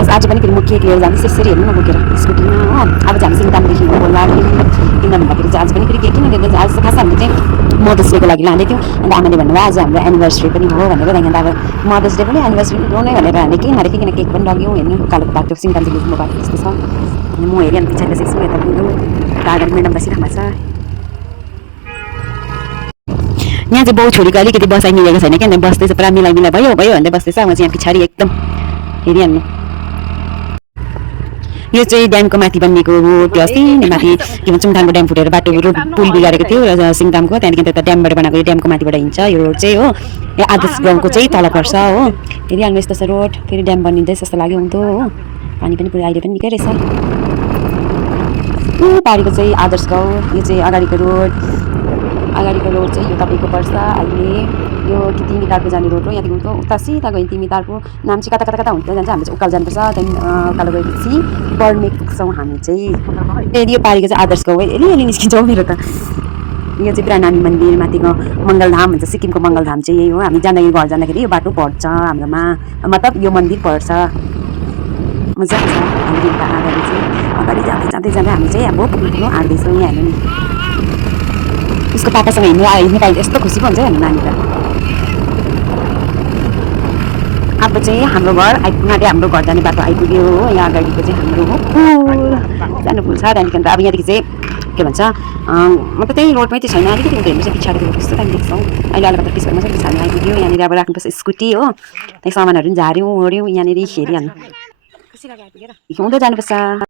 Guys आज पनि फेरि म केक लिएर जाँदैछु यसरी हेर्नु न बोकेर स्कुटीमा हो। अब चाहिँ हामी सिङतामदेखि होला किन भन्दाखेरि चाहिँ आज पनि फेरि केक किन लिएर आज खास हामीले चाहिँ मदर्स डेको लागि लाँदै थियौँ। अन्त आमाले भन्नुभयो आज हाम्रो एनिभर्सरी पनि हो भनेर त्यहाँदेखि अब मदर्स डे पनि एनिभर्सरी हो नै भनेर हामीले केही नरहेको किन केक पनि लग्यौँ हेर्नु कालो बाटो सिङतामदेखि म बाटो यस्तो छ। अनि म हेरेँ अनि पछाडि यसो यता पुग्यो अगाडि म्याडम बसिरहेको छ। यहाँ चाहिँ बाउ छोरीको अलिकति बसाइ मिलेको छैन क्या बस्दैछ पुरा मिलाइ भयो भन्दै बस्दैछ। म चाहिँ यहाँ पछाडि एकदम हेरिहाल्नु यो चाहिँ ड्यामको माथि बनिएको रोड अस्ति माथि के भन्छ चुङथाङको ड्याम फुटेर बाटो रोड पुल बिगारेको थियो र सिङतामको त्यहाँदेखि त्यता ड्यामबाट बनाएको यो ड्यामको माथिबाट हिँड्छ यो रोड चाहिँ हो। यो आदर्श गाउँको चाहिँ तल पर्छ हो। हेरिहाल्नु यस्तो छ रोड फेरि ड्याम बनिँदैछ जस्तो लाग्यो हुन्थ्यो हो। पानी पनि पुरा अहिले पनि निकै रहेछ। पारीको चाहिँ आदर्श गाउँ यो चाहिँ अगाडिको रोड चाहिँ यो तपाईँको पर्छ अहिले यो तिमी तारको जाने रोड हो। यहाँदेखि उता सिधा गयो तिमी तारको नाम चाहिँ कता कता कता हुँदै जान्छ। हामी चाहिँ उकालो जानुपर्छ त्यहाँदेखि उकालो गएपछि बर्मेक पुग्छौँ हामी चाहिँ। यो पारीको चाहिँ आदर्श गाउँ अलि निस्किन्छौँ मेरो त। यो चाहिँ पुरा नानी मन्दिर माथिको मङ्गलधाम भन्छ सिक्किमको मङ्गलधाम चाहिँ यही हो। हामी जाँदाखेरि घर जाँदाखेरि यो बाटो पर्छ हाम्रोमा मतलब यो मन्दिर पर्छ मजा आउँछ। हामीदेखि अगाडि चाहिँ अगाडि जाँदै हामी चाहिँ अब पुग्नु आँट्दैछौँ। यहाँ हेर्नु नि उसको पापासँग हिँड्नु पाइन्छ यस्तो खुसी पो हुन्छ है हाम्रो नानीलाई। अब चाहिँ हाम्रो घर आइपुग्न आँट्यो हाम्रो घर जाने बाटो आइपुग्यो हो। यहाँ अगाडिको चाहिँ हाम्रो हो जानु पुग्छ। त्यहाँदेखि अन्त अब यहाँदेखि चाहिँ के भन्छ मतलब त्यही रोडमै चाहिँ छैन अलिकति उता हेर्नु चाहिँ पछाडिको रोड कस्तो दामी देख्छौँ। अहिले अलिकति पिस भएमा चाहिँ पछाडि आइपुग्यो। यहाँनिर अब राख्नुपर्छ स्कुटी हो त्यही सामानहरू पनि झाऱ्यौँ ओऱ्यौँ यहाँनिर हेरिहाल्नु हुँदै जानुपर्छ।